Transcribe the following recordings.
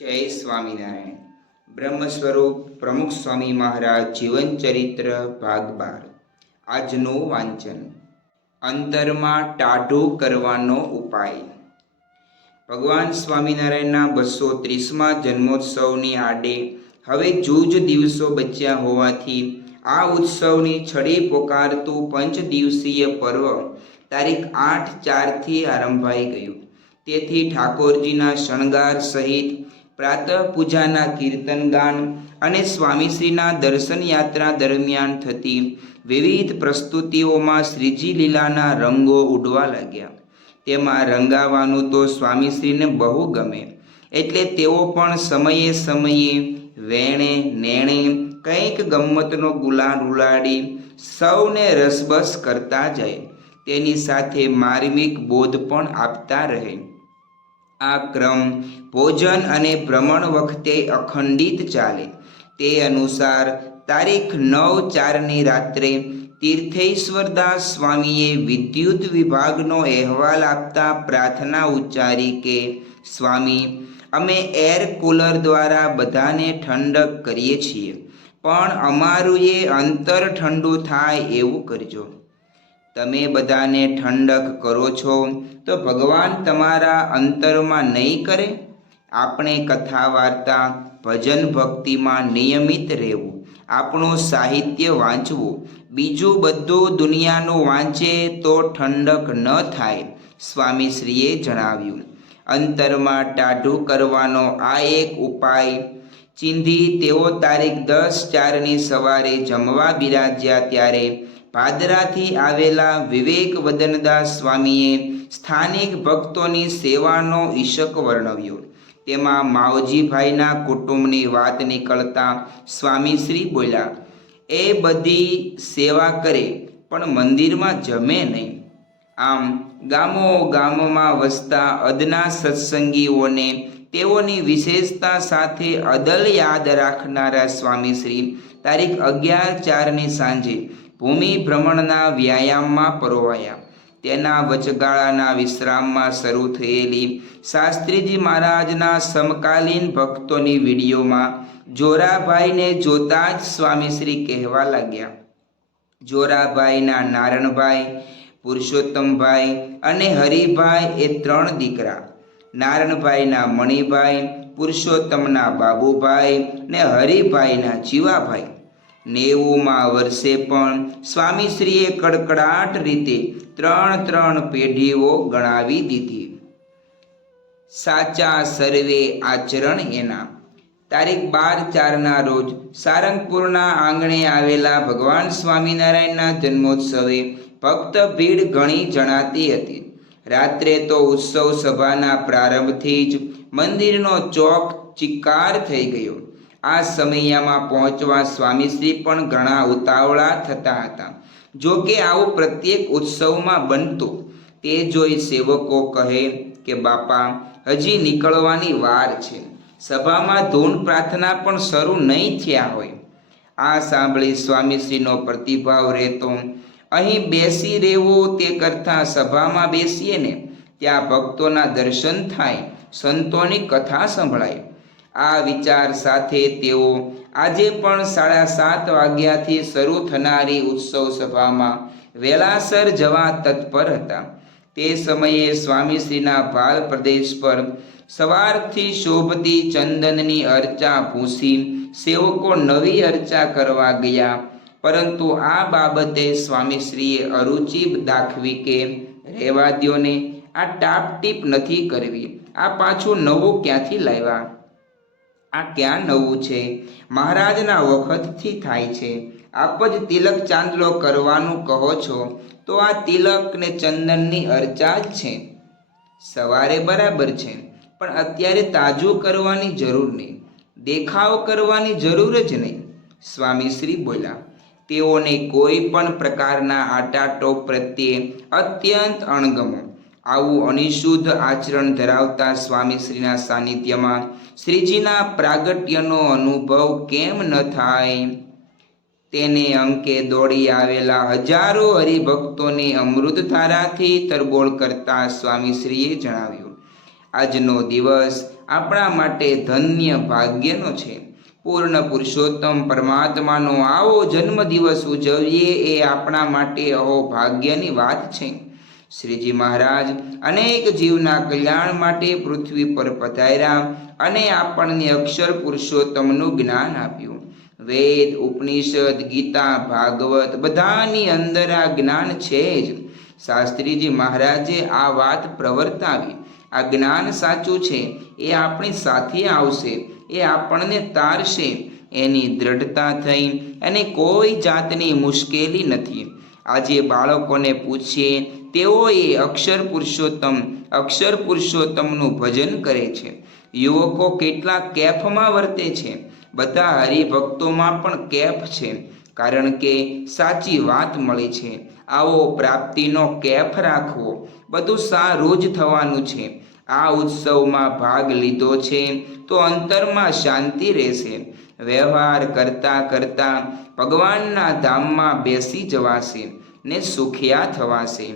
જય સ્વામિનારાયણ. બ્રહ્મ સ્વરૂપ પ્રમુખ સ્વામી મહારાજ જીવન ચરિત્ર ભાગ 12. આજનું વાંચન. અંતરમાં ટાઢું કરવાનો ઉપાય. ભગવાન સ્વામિનારાયણના 230મા જન્મોત્સવની આડે હવે જૂજ દિવસો બચ્યા હોવાથી આ ઉત્સવની છડી પોકારતું 5 દિવસીય પર્વ તારીખ 8/4થી આરંભાઈ ગયું. તેથી ઠાકોરજીના શણગાર સહિત પ્રાતઃ પૂજાના કીર્તન ગાન અને સ્વામીશ્રીના દર્શન યાત્રા દરમિયાન થતી વિવિધ પ્રસ્તુતિઓમાં શ્રીજી લીલાના રંગો ઉડવા લાગ્યા. તેમાં રંગાવાનું તો સ્વામીશ્રીને બહુ ગમે, એટલે તેઓ પણ સમયે સમયે વેણે નેણે કંઈક ગમ્મતનો ગુલાલ ઉલાડી સૌને રસબસ કરતા જાય. તેની સાથે માર્મિક બોધ પણ આપતા રહે. આ ક્રમ ભોજન અને ભ્રમણ વખતે અખંડિત ચાલે. તે અનુસાર તારીખ 9/4ની રાત્રે તીર્થેશ્વરદાસ સ્વામીએ વિદ્યુત વિભાગનો અહેવાલ આપતા પ્રાર્થના ઉચ્ચારી કે, સ્વામી, અમે એર કુલર દ્વારા બધાને ઠંડક કરીએ છીએ, પણ અમારું એ અંતર ઠંડુ થાય એવું કરજો. તમે બધાને ઠંડક કરો છો તો ભગવાન તમારા અંતરમાં નહીં કરે? આપણે કથા વાર્તા ભજન ભક્તિમાં નિયમિત રહેવું, આપણું સાહિત્ય વાંચવું, બીજું બધું દુનિયાનું વાંચે તો ઠંડક ન થાય, સ્વામીશ્રીએ જણાવ્યું. અંતરમાં ટાઢું કરવાનો આ એક ઉપાય ચીંધી તેઓ તારીખ 10/4ની સવારે જમવા બિરાજ્યા ત્યારે ભાદરાથી આવેલા વિવેક વદનદાસ સ્વામીએ સ્થાનિક ભક્તોની સેવાનો ઈશક વર્ણવ્યો. તેમાં માવજીભાઈના કુટુંબની વાત નીકળતા સ્વામીશ્રી બોલ્યા, એ બધી સેવા કરે પણ મંદિરમાં જમે નહીં. આમ ગામો ગામમાં વસતા અદના સત્સંગીઓને તેઓની વિશેષતા સાથે અદલ યાદ રાખનારા સ્વામીશ્રી તારીખ 11/4ની સાંજે ભૂમિ ભ્રમણના વ્યાયામમાં પરોવાયા. તેના વચગાળાના વિશ્રામમાં શરૂ થયેલી શાસ્ત્રીજી મહારાજના સમકાલીન ભક્તોની વિડીયોમાં જોરાભાઈને જોતા જ સ્વામીશ્રી કહેવા લાગ્યા, જોરાભાઈના નારણભાઈ, પુરુષોત્તમભાઈ અને હરિભાઈ એ 3 દીકરા. નારણભાઈના મણિભાઈ, પુરુષોત્તમના બાબુભાઈ ને હરિભાઈના જીવાભાઈ. 90મા વર્ષે પણ સ્વામીશ્રીએ કડકડાટ રીતે 3 પેઢીઓ ગણાવી દીધી. સાચા સર્વે આચરણ એના. તારીખ 12/4ના રોજ સારંગપુરના આંગણે આવેલા ભગવાન સ્વામિનારાયણના જન્મોત્સવે ભક્ત ભીડ ઘણી જણાતી હતી. રાત્રે તો ઉત્સવ સભાના પ્રારંભથી જ મંદિરનો ચોક ચિક્કાર થઈ ગયો. આ સમયમાં પહોંચવા સ્વામીશ્રી પણ ઘણા ઉતાવળા થતા હતા. જો કે આવું પ્રત્યેક ઉત્સવમાં બનતું. તે જોઈ સેવકો કહે કે, બાપા, હજી નીકળવાની વાર છે, સભામાં ધૂન પ્રાર્થના પણ શરૂ નહીં થયા હોય. આ સાંભળી સ્વામીશ્રીનો પ્રતિભાવ રહેતો, અહીં બેસી રહેવું તે કરતાં સભામાં બેસીએ ને, ત્યાં ભક્તોના દર્શન થાય, સંતોની કથા સંભળાય. આ વિચાર સાથે તેઓ આજે પણ 7:30 વાગ્યાથી શરૂ થનારી ઉત્સવ સભામાં વેલાસર જવા તત્પર હતા. તે સમયે સ્વામીશ્રીના ભાલ પ્રદેશ પર સવારથી શોભતી ચંદનની અર્ચા ભૂસી સેવકો નવી અર્ચા કરવા ગયા. પરંતુ આ બાબતે સ્વામીશ્રીએ અરુચિ દાખવી કે, રહેવા દ્યોને, આ ટાપટીપ નથી કરવી, આ પાછું નવું ક્યાંથી લાવ્યા? આ ક્યાં નવું છે? મહારાજના વખતથી થાય છે. આપ જ તિલક ચાંદલો કરવાનું કહો છો તો આ તિલક ને ચંદનની અર્ચા જ છે. સવારે બરાબર છે, પણ અત્યારે તાજું કરવાની જરૂર નહીં, દેખાવ કરવાની જરૂર જ નહીં, સ્વામીશ્રી બોલ્યા. તેઓને કોઈ પણ પ્રકારના આટાટોપ પ્રત્યે અત્યંત અણગમો. આવું અનિશુદ્ધ આચરણ ધરાવતા સ્વામીશ્રીના સાનિધ્યમાં શ્રીજીના પ્રાગટ્યનો અનુભવ કેમ ન થાય? તેને અંકે દોડી આવેલા હજારો હરિભક્તોની અમૃતધારાથી તરબોળ કરતા સ્વામીશ્રીએ જણાવ્યું, આજનો દિવસ આપણા માટે ધન્ય ભાગ્યનો છે. પૂર્ણ પુરુષોત્તમ પરમાત્માનો આવો જન્મદિવસ ઉજવીએ એ આપણા માટે અહોભાગ્યની વાત છે. શ્રીજી મહારાજ અનેક જીવના કલ્યાણ માટે પૃથ્વી પર પધાર્યા અને આપણને અક્ષર પુરુષોત્તમનું જ્ઞાન આપ્યું. વેદ, ઉપનિષદ, ગીતા, ભાગવત બધાની અંદર આ જ્ઞાન છે જ. શાસ્ત્રીજી મહારાજે આ વાત પ્રવર્તાવી. આ જ્ઞાન સાચું છે, એ આપણી સાથે આવશે, એ આપણને તારશે, એની દ્રઢતા થઈ અને કોઈ જાતની મુશ્કેલી નથી. આજે બાળકોને પૂછીએ, તેઓએ અક્ષર પુરુષોત્તમનું ભજન કરે છે. યુવકો કેટલા કેફમાં વર્તે છે. બધા હરિભક્તોમાં પણ કેફ છે, કારણ કે સાચી વાત મળી છે. આવો પ્રાપ્તિનો કેફ રાખવો. બધું સારું જ થવાનું છે. આ ઉત્સવમાં ભાગ લીધો છે તો અંતરમાં શાંતિ રહેશે. વ્યવહાર કરતાં કરતાં ભગવાનના ધામમાં બેસી જવાશે ને સુખિયા થવાશે.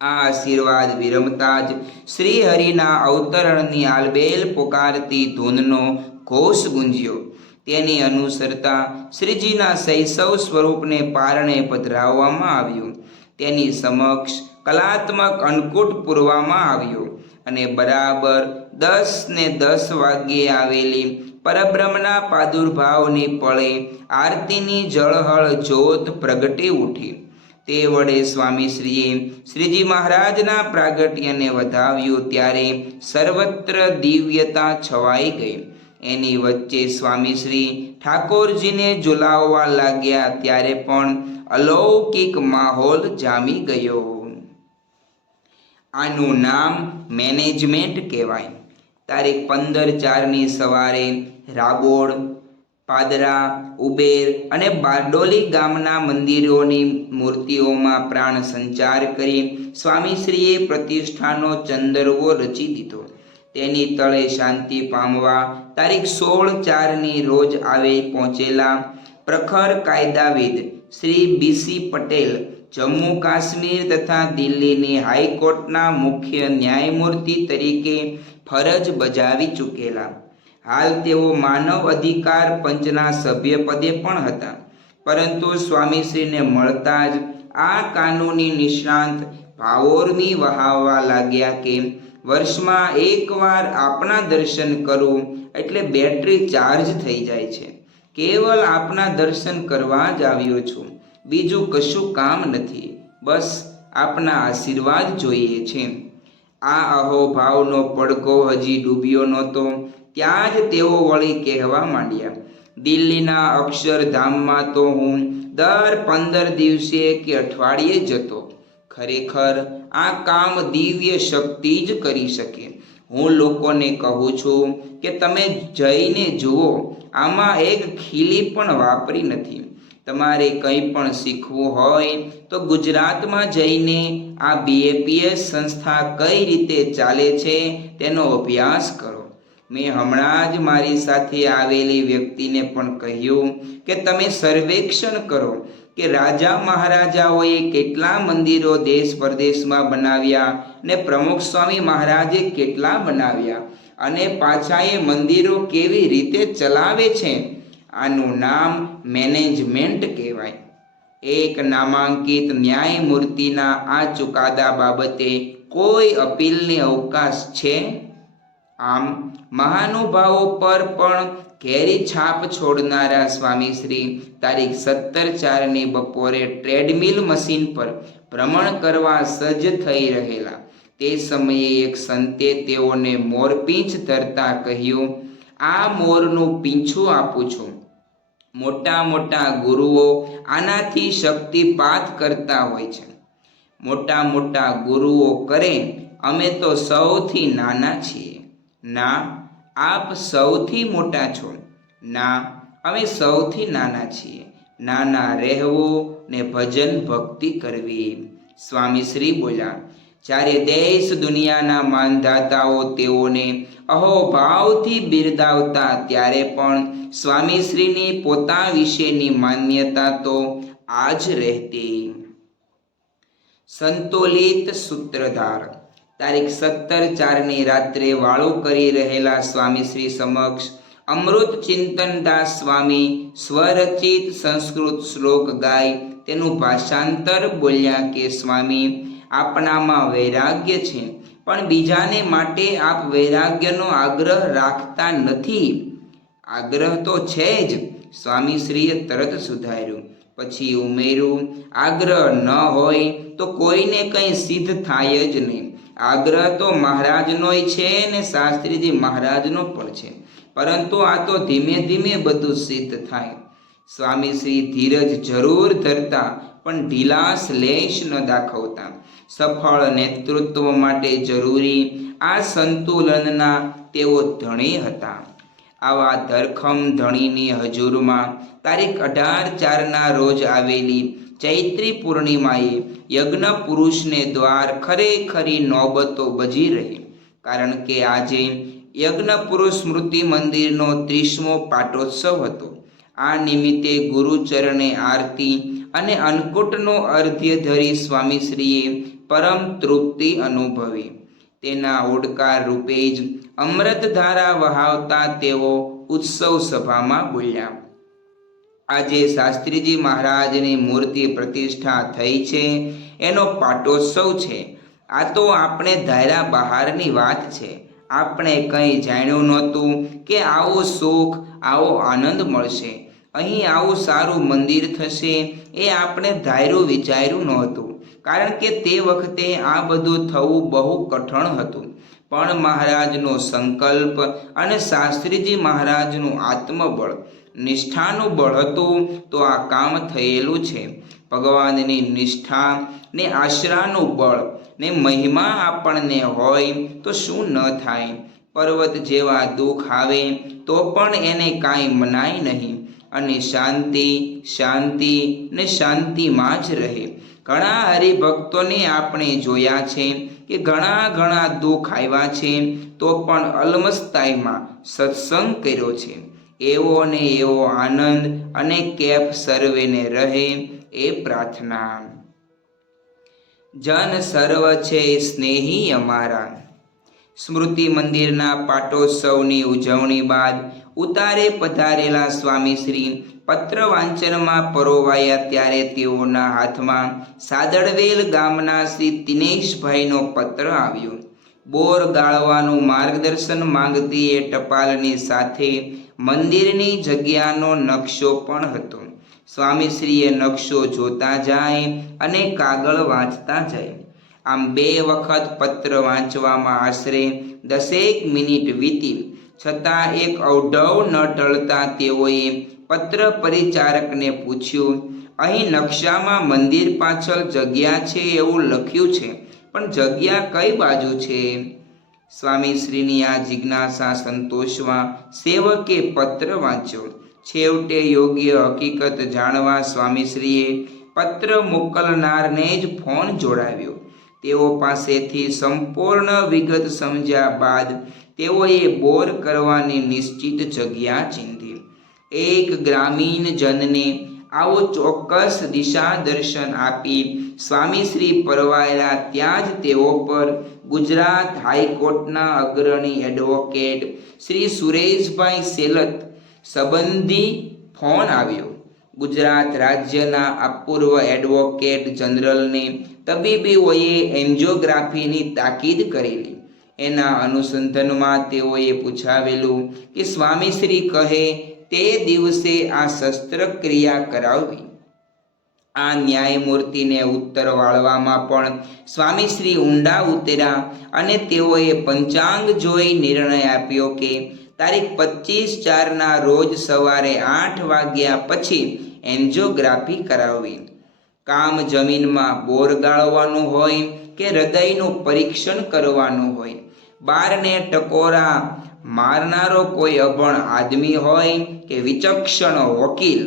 આ આશીર્વાદ વિરમતા જ શ્રી હરિના અવતરણની આલબેલ પુકારતી ધૂનનો ઘોષ ગુંજ્યો. તેની અનુસરતા શ્રીજીના શૈશવ સ્વરૂપને પારણે પધરાવવામાં આવ્યું. તેની સમક્ષ કલાત્મક અન્નકૂટ પૂરવામાં આવ્યો અને બરાબર 10:10 વાગ્યે આવેલી પરબ્રહ્મના પ્રાદુર્ભાવની પળે આરતીની જળહળ જ્યોત પ્રગટી ઉઠી. તે વડે સ્વામીશ્રીએ શ્રીજી મહારાજના પ્રાગટ્યને વધાવ્યું ત્યારે સર્વત્ર દિવ્યતા છવાઈ ગઈ. એની વચ્ચે સ્વામીશ્રી ઠાકોરજીને ઝુલાવવા લાગ્યા ત્યારે પણ અલૌકિક માહોલ જામી ગયો. આનું નામ મેનેજમેન્ટ કહેવાય. તારીખ 15/4ની સવારે રાગોડ, પાદરા, ઉબેર અને બારડોલી ગામના મંદિરોની મૂર્તિઓમાં પ્રાણ સંચાર કરી સ્વામીશ્રીએ પ્રતિષ્ઠાનો ચંદરવો રચી દીધો. તેની તળે શાંતિ પામવા તારીખ 16/4ની રોજ આવી પહોંચેલા પ્રખર કાયદાવિદ શ્રી BC પટેલ જમ્મુ કાશ્મીર તથા દિલ્હીની હાઈકોર્ટના મુખ્ય ન્યાયમૂર્તિ તરીકે ફરજ બજાવી ચૂકેલા. હાલ તેઓ માનવ અધિકાર પંચના સભ્યપદે પણ હતા. પરંતુ સ્વામીશ્રીને મળતા જ આ કાનૂની નિષ્ણાંત ભાવોર્મી વહાવવા લાગ્યા કે વર્ષમાં એકવાર આપના દર્શન કરવું એટલે બેટરી ચાર્જ થઈ જાય છે. કેવલ આપના દર્શન કરવા જ આવ્યો છું, બીજું કશું કામ નથી, બસ આપના આશીર્વાદ જોઈએ છે. આ અહોભાવનો પડઘો હજી ડૂબ્યો નહોતો ત્યાં જ તેઓ વળી કહેવા માંડ્યા, દિલ્હીના અક્ષરધામમાં તો હું દર 15 દિવસે કે અઠવાડિયે જતો. ખરેખર આ કામ દિવ્ય શક્તિ જ કરી શકે. હું લોકોને કહું છું કે તમે જઈને જુઓ, આમાં એક ખીલી પણ વાપરી નથી. તમારે કંઈ પણ શીખવું હોય તો ગુજરાતમાં જઈને આ BAPS સંસ્થા કઈ રીતે ચાલે છે તેનો અભ્યાસ કરો. મેં હમણાં જ મારી સાથે આવેલી વ્યક્તિને પણ કહ્યું કે તમે સર્વેક્ષણ કરો કે રાજા મહારાજાઓએ કેટલા મંદિરો દેશ પરદેશમાં બનાવ્યા ને પ્રમુખ સ્વામી મહારાજે કેટલા બનાવ્યા અને પાછા એ મંદિરો કેવી રીતે ચલાવે છે. આનું નામ મેનેજમેન્ટ કહેવાય. એક નામાંકિત ન્યાયમૂર્તિના આ ચુકાદા બાબતે કોઈ અપીલની અવકાશ છે? આમ મહાનુભાવો પર પણ ઘેરી છાપ છોડનારા સ્વામીશ્રી તારીખ 17/4ની બપોરે ટ્રેડમિલ મશીન પર ભ્રમણ કરવા સજ્જ થઈ રહેલા. તે સમયે એક સંતે તેઓને મોરપીંછ ધરતા કહ્યું, આ મોરનું પીંછું આપું છું. મોટા મોટા ગુરુઓ આનાથી શક્તિપાત કરતા હોય છે. મોટા મોટા ગુરુઓ કરે, અમે તો સૌથી નાના છીએ. ના, આપ સૌથી મોટા છો. ના, અમે સૌથી નાના છીએ. નાના રહેવું ને ભજન ભક્તિ કરવી. સ્વામીશ્રી બોલ્યા. જ્યારે દેશ દુનિયાના માનધાતાઓ તેઓને અહોભાવથી બિરદાવતા ત્યારે પણ સ્વામીશ્રીની પોતા વિશેની માન્યતા તો આ જ રહેતી. સંતોલિત સૂત્રધાર. તારીખ 17/4ની રાત્રે વાળું કરી રહેલા સ્વામી શ્રી સમક્ષ અમૃત ચિંતન દાસ સ્વામી સ્વરચિત સંસ્કૃત શ્લોક ગાય તેનું ભાષાંતર બોલ્યા કે સ્વામી, આપણામાં વૈરાગ્ય છે, પણ બીજાને માટે આપ વૈરાગ્યનો આગ્રહ રાખતા નથી. આગ્રહ તો છે જ, સ્વામીશ્રીએ તરત સુધાર્યું. પછી ઉમેર્યું, આગ્રહ ન હોય તો કોઈને કંઈ સિદ્ધ થાય જ નહીં. આગ્રહ તો મહારાજનોય છે ને શાસ્ત્રીજી મહારાજનો પણ છે, પરંતુ આ તો ધીમે ધીમે બધું સિદ્ધ થાય. સ્વામીશ્રી ધીરજ જરૂર ધરતા પણ ઢીલાસ લેશ ન દાખવતા. સફળ નેતૃત્વ માટે જરૂરી આ સંતુલનના તેઓ ધણી હતા. આવા ધરખમ ધણીની હજુરમાં તારીખ 18/4ના રોજ આવેલી ચૈત્રી પૂર્ણિમાએ યજ્ઞ પુરુષને દ્વાર ખરેખરી નોબતો બજી રહી. કારણ કે આજે યજ્ઞ પુરુષ સ્મૃતિ મંદિરનો 30મો પાટોત્સવ હતો. આ નિમિત્તે ગુરુચરણે આરતી અને અન્નકૂટનો અર્ધ્ય ધરી સ્વામીશ્રીએ પરમ તૃપ્તિ અનુભવી. તેના ઓડકાર રૂપે જ અમૃતધારા વહાવતા તેઓ ઉત્સવ સભામાં બોલ્યા. આજે શાસ્ત્રીજી મહારાજની મૂર્તિ પ્રતિષ્ઠા થઈ છે, એનો પાટોત્સવ છે. આ તો આપણે ધાર્યા બહારની વાત છે. આપણે કંઈ જાણ્યું નહોતું કે આવું સુખ, આવો આનંદ મળશે, અહીં આવું સારું મંદિર થશે, એ આપણે ધાર્યું વિચાર્યું નહોતું. કારણ કે તે વખતે આ બધું થવું બહુ કઠણ હતું. પણ મહારાજનો સંકલ્પ અને શાસ્ત્રીજી મહારાજનું આત્મબળ, નિષ્ઠાનું બળ હતું તો આ કામ થયેલું છે. ભગવાનની નિષ્ઠા ને આશરાનું બળ ને મહિમા આપણને હોય તો શું ન થાય. પર્વત જેવા દુઃખ આવે તો પણ એને કાંઈ મનાય નહીં અને શાંતિ શાંતિ ને શાંતિમાં જ રહે. ઘણા હરિભક્તોને આપણે જોયા છે કે ઘણા દુઃખ આવ્યા છે તો પણ અલમસ્તાઈમાં સત્સંગ કર્યો છે. એવો ને એવો આનંદ અને કેફ સર્વેને રહે એ પ્રાર્થના. જન સર્વ છે સ્નેહી અમારા. સ્મૃતિ મંદિરના પાટોત્સવની ઉજવણી બાદ ઉતારે પધારેલા સ્વામીશ્રી પત્ર વાંચનમાં પરોવાયા ત્યારે તેઓના હાથમાં સાદળવેલ ગામના શ્રી દિનેશભાઈનો પત્ર આવ્યો. બોર ગાળવાનું માર્ગદર્શન માંગતી એ ટપાલની સાથે મંદિરની જગ્યાનો નકશો પણ હતો. સ્વામીશ્રીએ નકશો જોતા જાય અને કાગળ વાંચતા જાય. આમ 2 વખત પત્ર વાંચવામાં આશરે 10 મિનિટ વીતી. છતાં એક અવઢવ ન ટળતા તેઓએ પત્ર પરિચારકને પૂછ્યું, અહીં નકશામાં મંદિર પાછળ જગ્યા છે એવું લખ્યું છે, પણ જગ્યા કઈ બાજુ છે? સ્વામીશ્રીની આ જિજ્ઞાસા સંતોષવા સેવકે પત્ર વાંચ્યો. છેવટે યોગ્ય હકીકત જાણવા સ્વામીશ્રીએ પત્ર મોકલનારને જ ફોન જોડાવ્યો. તેઓ પાસેથી સંપૂર્ણ વિગત સમજ્યા બાદ તેઓએ બોર કરવાની નિશ્ચિત જગ્યા ચીંધી. એક ગ્રામીણ જનને આવો ચોક્કસ દિશા દર્શન આપી સ્વામીશ્રી પરવાયેલા ત્યાં જ તેઓ પર ગુજરાત હાઈકોર્ટના અગ્રણી એડવોકેટ શ્રી સુરેશભાઈ સેલત સંબંધી ફોન આવ્યો. ગુજરાત રાજ્યના અપૂર્વ એડવોકેટ જનરલને તબીબીઓએ એન્જિયોગ્રાફીની તાકીદ કરેલી. એના અનુસંધાનમાં તેઓએ પૂછાવેલું કે સ્વામીશ્રી કહે તે દિવસે આ શસ્ત્રક્રિયા કરાવવી. આ ન્યાયમૂર્તિને ઉત્તર વાળવામાં પણ સ્વામીશ્રી ઊંડા ઉતર્યા અને તેઓએ પંચાંગ જોઈ નિર્ણય આપ્યો કે તારીખ 25/4ના રોજ સવારે 8 વાગ્યા પછી એન્જિયોગ્રાફી કરાવવી. કામ જમીનમાં બોર ગાળવાનું હોય કે હૃદયનું પરીક્ષણ કરવાનું હોય, બારને ટકોરા મારનારો કોઈ અભણ આદમી હોય કે વિચક્ષણ વકીલ,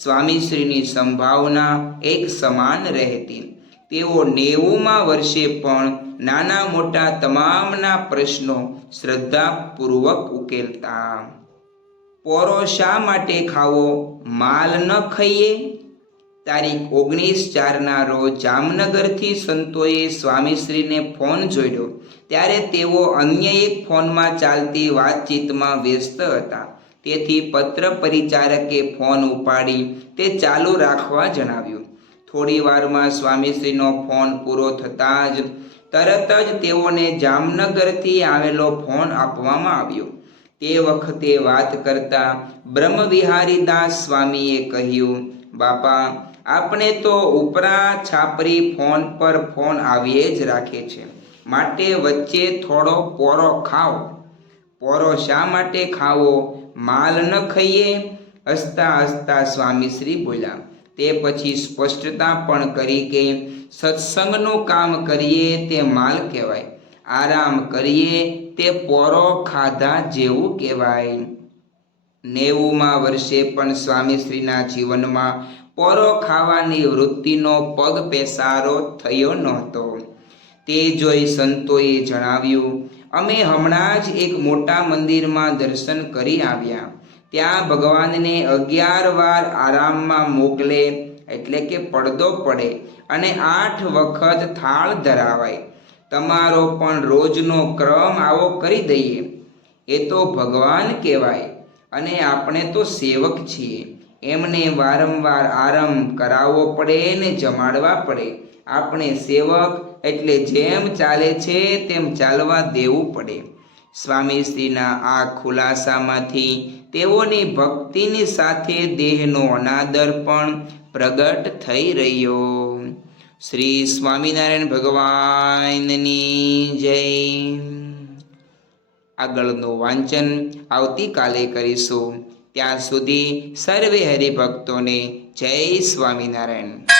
સ્વામીશ્રીની સંભાવના એક સમાન રહેતી. તેઓ 90મા વર્ષે પણ નાના મોટા તમામના પ્રશ્નો શ્રદ્ધાપૂર્વક ઉકેલતા. પોરો શા માટે ખાવો? માલ ન ખાઈએ? તારીખ 19/4ના રોજ જામનગરથી સંતોએ સ્વામીશ્રીને ફોન જોડ્યો ત્યારે તેઓ અન્ય એક ફોનમાં ચાલતી વાતચીતમાં વ્યસ્ત હતા. તેથી પત્ર પરિચારકે ફોન ઉપાડી તે ચાલુ રાખવા જણાવ્યું. થોડી વારમાં સ્વામીશ્રીનો ફોન પૂરો થતાં જ તરત જ તેઓને જામનગરથી આવેલો ફોન આપવામાં આવ્યો. તે વખતે વાત કરતા બ્રહ્મવિહારીદાસ સ્વામીએ કહ્યું, બાપા, આપણે તો ઉપરા છાપરી ફોન પર ફોન આવીએ જ રાખે છે, માટે વચ્ચે થોડો પોરો ખાઓ. પોરો શા માટે ખાવો? માલ ન ખાઈએ? હસતા હસતા સ્વામીશ્રી બોલ્યા. તે પછી સ્પષ્ટતા પણ કરી કે સત્સંગનું કામ કરીએ તે માલ કહેવાય, આરામ કરીએ તે પોરો ખાધા જેવું કહેવાય. 90મા વર્ષે પણ સ્વામીશ્રીના જીવનમાં પોરો ખાવાની વૃત્તિનો પગ પેસારો થયો નહોતો. તે જોઈ સંતોએ જણાવ્યું, અમે હમણાં જ એક મોટા મંદિરમાં દર્શન કરી આવ્યા. ત્યાં ભગવાનને 11 વાર આરામમાં મોકલે એટલે કે પડદો પડે અને 8 વખત થાળ ધરાવાય. તમારો પણ રોજનો ક્રમ આવો કરી દઈએ. એ તો ભગવાન કહેવાય અને આપણે તો સેવક છીએ. એમને વારંવાર આરામ કરાવવો પડે ને જમાડવા પડે. આપણે સેવક એટલે જેમ ચાલે છે તેમ ચાલવા દેવું પડે. સ્વામીશ્રીના આ ખુલાસામાંથી તેઓની ભક્તિની સાથે દેહનો અનાદર પણ પ્રગટ થઈ રહ્યો. શ્રી સ્વામિનારાયણ ભગવાનની જય. આગળનું વાંચન આવતીકાલે કરીશું. ત્યાં સુધી સર્વે હરિભક્તોને જય સ્વામિનારાયણ.